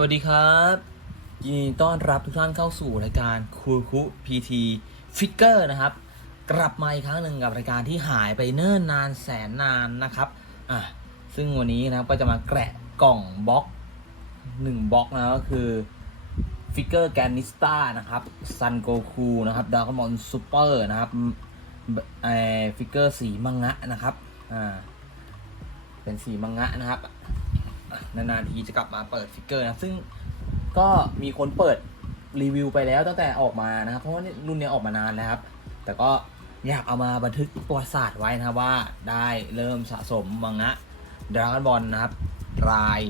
สวัสดีครับ ยินดีต้อนรับทุกท่านเข้าสู่รายการคูคุพีทีฟิกเกอร์นะครับ กลับมาอีกครั้งหนึ่งกับรายการที่หายไปเนิ่นนานแสนนานนะครับอะซึ่งวันนี้นะครับก็จะมาแกะกล่องบล็อกหนึ่งบล็อกนะก็คือฟิกเกอร์แกนิสตานะครับซันโกคูนะครับดากมอนซูเปอร์นะครับไอฟิกเกอร์สีมังงะนะครับอ่าเป็นสีมังงะนะครับ นานๆทีจะกลับมาเปิดฟิกเกอร์นะซึ่งก็มีคนเปิดรีวิวไปแล้วตั้งแต่ออกมานะครับ เพราะว่ารุ่นนี้ออกมานานแล้วครับ แต่ก็อยากเอามาบันทึกประวัติศาสตร์ไว้นะครับว่าได้เริ่มสะสมมังงะดราก้อนบอลนะครับ ราย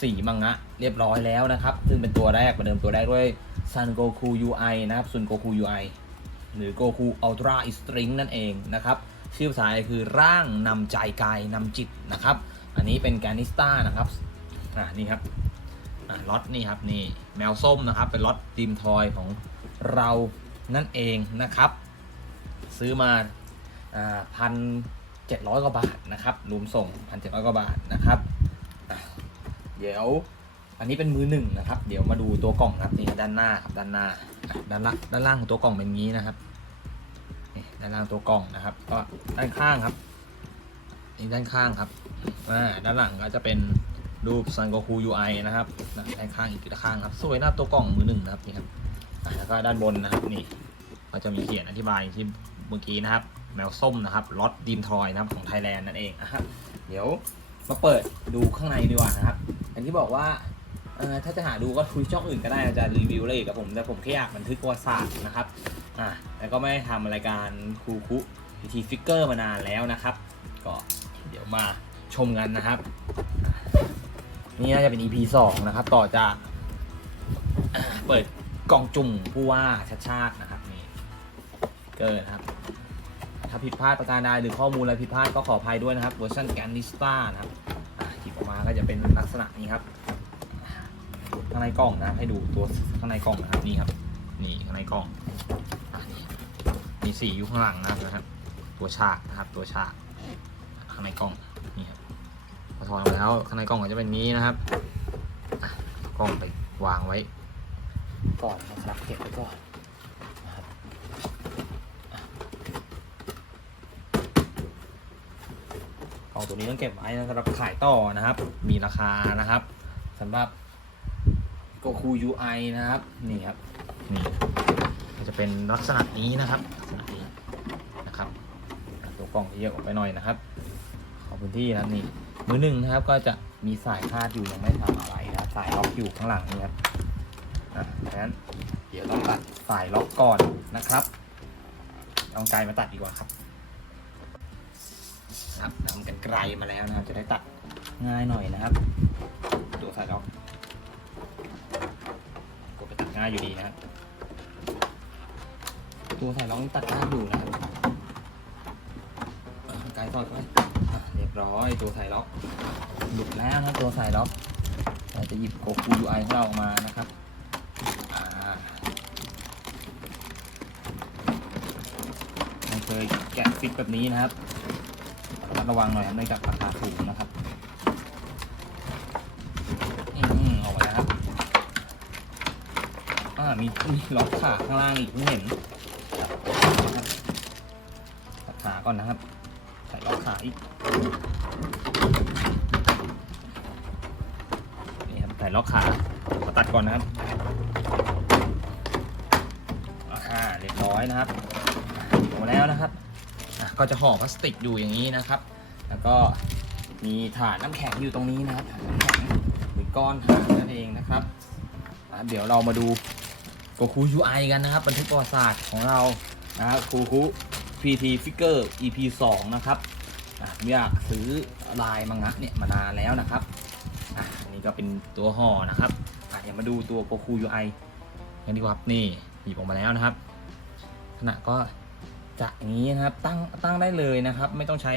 สีมังงะเรียบร้อยแล้วนะครับ ซึ่งเป็นตัวแรกประเดิมตัวแรกด้วยซันโกคู UI นะครับซุนโกคู UI หรือโกคูอัลตร้าอิสตริงนั่นเองนะครับ ชื่อภาษาไทยคือร่างนำใจกายนำจิตนะครับ อันนี้เป็นแกนิสตานะครับ อ่านี่ครับ อ่าล็อตนี่ครับนี่แมวส้มนะครับ เป็นล็อตดีมทอยของเรานั่นเองนะครับ ซื้อมาอ่าพันเจ็ดร้อยกว่าบาทนะครับรวมส่งพันเจ็ดร้อยกว่าบาทนะครับเดี๋ยวอันนี้เป็นมือหนึ่งนะครับ เดี๋ยวมาดูตัวกล่องนะครับนี่ด้านหน้าครับด้านหน้าด้านล่างด้านล่างของตัวกล่องเป็นงี้นะครับด้านล่างตัวกล่องนะครับ ก็ด้านข้างครับ นี่ด้านข้างครับอ่าด้านหลังก็จะเป็นรูปซันโกคู UI นะครับด้านข้างอีกด้านข้างครับสวยหน้าตัวกล่องมือหนึ่งนะครับนี่ครับแล้วก็ด้านบนนะครับนี่ก็จะมีเขียนอธิบายที่เมื่อกี้นะครับ แมวส้มนะครับล็อตดีมทอยนะครับของไทยแลนด์นั่นเองนะครับเดี๋ยวมาเปิดดูข้างในดีกว่านะครับอย่างที่บอกว่าถ้าจะหาดูก็คุยช่องอื่นก็ได้จะรีวิวอะไรอีกกับผมแต่ผมแค่อยากบันทึกประวัติศาสตร์นะครับอ่าแล้วก็ไม่ได้ทำรายการคูคุพีทีฟิกเกอร์มานานแล้วนะครับ ก็ เดี๋ยวมาชมกันนะครับ นี่น่าจะเป็น EP 2นะครับ ต่อจากเปิดกล่องจุ่มผู้ว่าชัดชาตินะครับนี่เกิดนครับ ถ้าผิดพลาดประการใดหรือข้อมูลอะไรผิดพลาดก็ขออภัยด้วยนะครับเวอร์ชันแกนนิสตานะครับหยิบออกมาก็จะเป็นลักษณะนี้ครับข้างในกล่องนะให้ดูตัวข้างในกล่องนะครับนี่ครับ นี่ข้างในกล่องนี่มีสีอยู่ข้างหลังนะครับ ตัวฉากนะครับตัวฉาก ข้างในกล่องนี่ครับพอถอดออกมาแล้วข้างในกล่องก็จะเป็นนี้นะครับอะกล่องไปวางไว้ ก่อนนะครับเก็บไว้ก่อนนะครับอะกล่องตัวนี้ต้องเก็บไว้นะสำหรับขายต่อนะครับ มีราคานะครับสำหรับโกคู UI นะครับนี่ครับนี่ก็จะเป็นลักษณะนี้นะครับลักษณะนี้นะครับ ตัวกล่องที่เยอะออกไปหน่อยนะครับขอ พื้นที่นะนี่มือหนึ่งนะครับก็จะมีสายคาดอยู่ยังไม่ทำอะไรนะครับสายล็อกอยู่ข้างหลังนี่ครับอะดังนั้นเดี๋ยวต้องตัดสายล็อกก่อนนะครับเอาไกลมาตัดดีกว่าครับครับนำกันไกลมาแล้วนะครับ จะได้ตัดง่ายหน่อยนะครับ ตัวสายล็อกกดไปตัดง่ายอยู่ดีนะครับตัวสายล็อกนี่ตัดง่ายอยู่นะครับไกลสอดไว้ ร้อยตัวสายล็อกหลุดแล้วนะตัวสายล็อกเราจะหยิบโกคู UI ของเราออกมานะครับไม่เคยแกะฟิตแบบนี้นะครับระมัดระวังหน่อยครับเนื่องจากราคาสูงนะครับออกมาแล้วครับมีมีล็อกขาข้างล่างอีกเพิ่งเห็นตัดขาก่อนนะครับ ใส่ล็อกขาอีก นี่ครับใส่ล็อกขาขอตัดก่อนนะครับอ่าเรียบร้อยนะครับหมดแล้วนะครับก็จะห่อพลาสติกอยู่อย่างนี้นะครับ แล้วก็มีถาดน้ำแข็งอยู่ตรงนี้นะครับถาดน้ำแข็งหรือก้อนถานนั่นเองนะครับเดี๋ยวเรามาดูโกคู UI กันนะครับบันทึกประวัติศาสตร์ของเรานะครับโกคู PT Figure EP 2 นะครับ ผมอยากซื้อลายมังงะเนี่ยมานานแล้วนะครับอะอันนี้ก็เป็นตัวห่อนะครับอะเดี๋ยวมาดูตัว Goku UI กันดีกว่าครับนี่หยิบออกมาแล้วนะครับขณะก็จะอย่างนี้นะครับตั้งตั้งได้เลยนะครับ ไม่ต้องใช้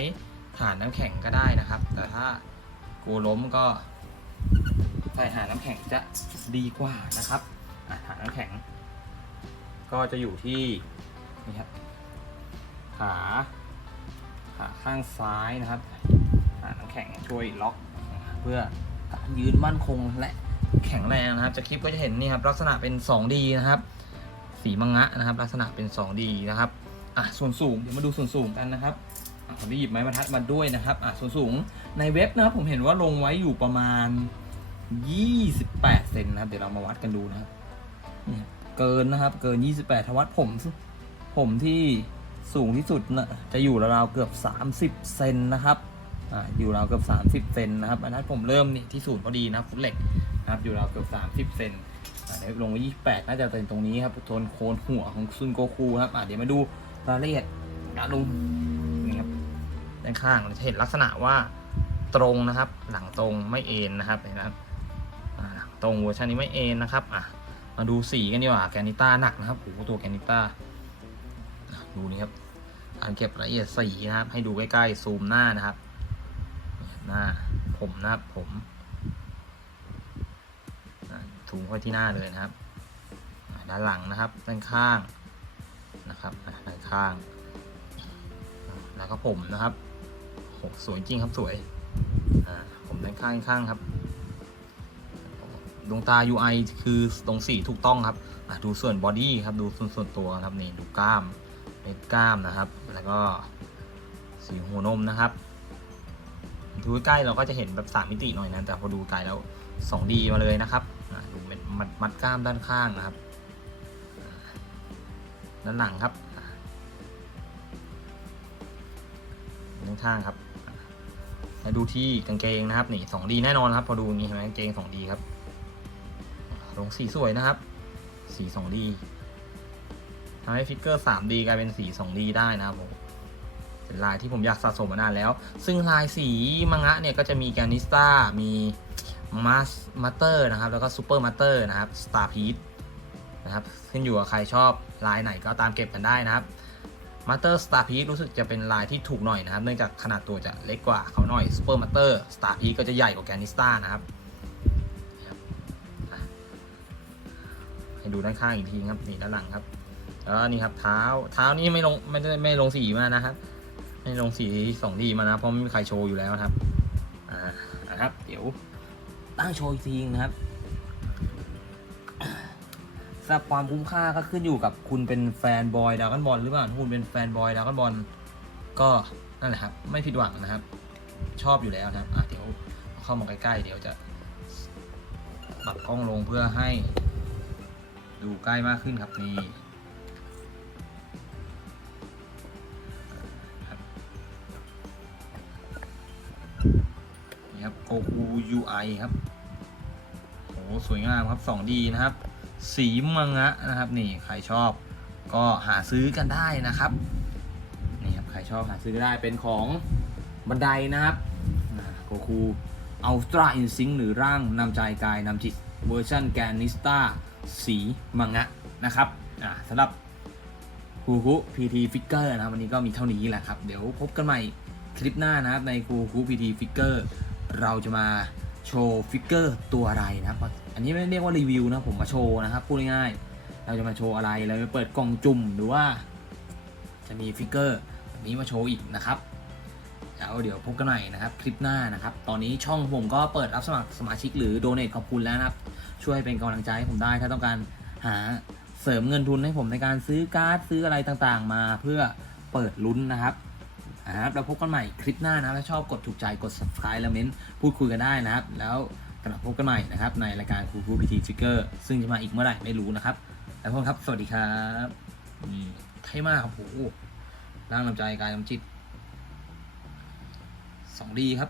ฐานน้ำแข็งก็ได้นะครับ แต่ถ้ากลัวล้มก็ใส่ฐานน้ำแข็งจะดีกว่านะครับฐานน้ำแข็ง ก็จะอยู่ที่นี่ครับขา ขาข้างซ้ายนะครับหาน้ำแข็งช่วยล็อก เพื่อการยืนมั่นคงและแข็งแรงนะครับจากคลิปก็จะเห็นนี่ครับลักษณะเป็น 2D นะครับ สีมังงะนะครับ ลักษณะเป็น 2D นะครับอะส่วนสูงเดี๋ยวมาดูส่วนสูงกันนะครับผมได้หยิบไม้บรรทัดมาด้วยนะครับอะส่วนสูงในเว็บนะครับผมเห็นว่าลงไว้อยู่ประมาณ 28 เซนนะครับ เดี๋ยวเรามาวัดกันดูนะครับนี่ครับเกินนะครับ เกิน 28ถ้าวัดผม ผมที่ สูงที่สุดนะจะอยู่ราวๆเกือบ 30 เซนนะครับอ่าอยู่ราวเกือบ 30 เซนนะครับอันนั้นผมเริ่มนี่ที่ศูนย์พอดีนะครับฟุตเหล็กนะครับอยู่ราวเกือบ 30 เซนอ่าเดี๋ยวลงไว้28 น่าจะเป็นตรงนี้ครับโทนโคนหัวของซุนโกคูครับอ่าเดี๋ยวมาดูรายละเอียดการลงนี่ครับด้านข้างเราจะเห็นลักษณะว่าตรงนะครับ หลังตรงไม่เอ็นนะครับเห็นไหมครับตรงเวอร์ชันนี้ไม่เอ็นนะครับอะมาดูสีกันดีกว่าแกนิต้าหนักนะครับโอ้โหตัวแกนิต้า ดูนี่ครับการเก็บรายละเอียดสีนะครับ ให้ดูใกล้ๆซูมหน้านะครับหน้าผมนะครับผมถูเข้าที่หน้าเลยนะครับ ด้านหลังนะครับ ด้านข้างนะครับด้านข้าง แล้วก็ผมนะครับโหสวยจริงครับสวยผมด้านข้างข้างครับดวงตา UI คือตรงสีถูกต้องครับดูส่วนบอดี้ครับ ดูส่วนส่วนตัวครับนี่ดูกล้าม เม็ดกล้ามนะครับ แล้วก็สีหัวนมนะครับ ดูใกล้เราก็จะเห็นแบบสามมิติหน่อยนะ แต่พอดูไกลแล้ว 2D มาเลยนะครับดูเม็ดมัดมัดกล้ามด้านข้างนะครับ ด้านหลังครับด้านข้างครับแล้วดูที่กางเกงนะครับนี่ 2D แน่นอนครับ พอดูอย่างนี้เห็นไหมกางเกง 2D ครับลงสีสวยนะครับ สี 2D ทำให้ฟิกเกอร์ 3D กลายเป็นสี 2D ได้นะครับผมเป็นลายที่ผมอยากสะสมมานานแล้ว ซึ่งลายสีมังงะเนี่ยก็จะมีแกนิสตามีมาสมาเตอร์นะครับ แล้วก็ซูเปอร์มาเตอร์นะครับสตาร์พีทนะครับ ขึ้นอยู่กับใครชอบลายไหนก็ตามเก็บกันได้นะครับมาเตอร์สตาร์พีรู้สึกจะเป็นลายที่ถูกหน่อยนะครับ เนื่องจากขนาดตัวจะเล็กกว่าเขาหน่อยซูเปอร์มาเตอร์สตาร์พีก็จะใหญ่กว่าแกนิสตานะครับ ให้ดูด้านข้างอีกทีครับนี่ด้านหลังครับ แล้วนี่ครับ เท้าเท้านี่ไม่ลงไม่ได้ไม่ลงสีมานะครับ ไม่ลงสีสองดีมานะเพราะไม่มีใครโชว์อยู่แล้วครับ อ่านะครับ เดี๋ยวตั้งโชว์อีกทีนะครับสำหรับความคุ้มค่าก็ขึ้นอยู่กับคุณเป็นแฟนบอยดาวกันบอลหรือเปล่าถ้าคุณเป็นแฟนบอยดาวกันบอลก็นั่นแหละครับ ไม่ผิดหวังนะครับ ชอบอยู่แล้วนะครับอะเดี๋ยวเข้ามาใกล้ๆเดี๋ยวจะปรับกล้องลงเพื่อให้ ดูใกล้มากขึ้นครับนี่ นี่ครับโกคู UI ครับโหสวยงามครับ 2D นะครับ สีมังงะนะครับ นี่ใครชอบก็หาซื้อกันได้นะครับ นี่ครับ ใครชอบหาซื้อได้เป็นของบันไดนะครับโกคูอัลตร้าอินซิงหรือร่างนำใจกายนำจิตเวอร์ชันแกนิสตาสีมังงะนะครับสำหรับคูคุพีทีฟิกเกอร์นะครับ วันนี้ก็มีเท่านี้แหละครับ เดี๋ยวพบกันใหม่ คลิปหน้านะครับในครูคุพีทีฟิกเกอร์เราจะมาโชว์ฟิกเกอร์ตัวอะไรนะครับ อันนี้ไม่เรียกว่ารีวิวนะผมมาโชว์นะครับพูดง่ายๆเราจะมาโชว์อะไรเราจะเปิดกล่องจุ่มหรือว่า จะมีฟิกเกอร์แบบนี้มาโชว์อีกนะครับแล้วเดี๋ยวพบกันใหม่นะครับคลิปหน้านะครับ ตอนนี้ช่องผมก็เปิดรับสมัครสมาชิกหรือโดเน a ขอบคุณแล้วนะครับ ช่วยเป็นกำลังใจให้ผมได้ถ้าต้องการหาเสริมเงินทุนให้ผมในการซื้อการ์ดซื้ออะไรต่างๆ มาเพื่อเปิดลุ้นนะครับ นะครับเราพบกันใหม่คลิปหน้านะถ้าชอบกดถูกใจกด subscribe แล้วเม้นพูดคุยกันได้นะครับ แล้วกลับพบกันใหม่นะครับ ในรายการครูครูพีทีฟิกเกอร์ซึ่งจะมาอีกเมื่อไหร่ไม่รู้นะครับแล้วพบครับ สวัสดีครับนี่เท่มากครับโหร่างลำใจกายลำจิตสองดีครับ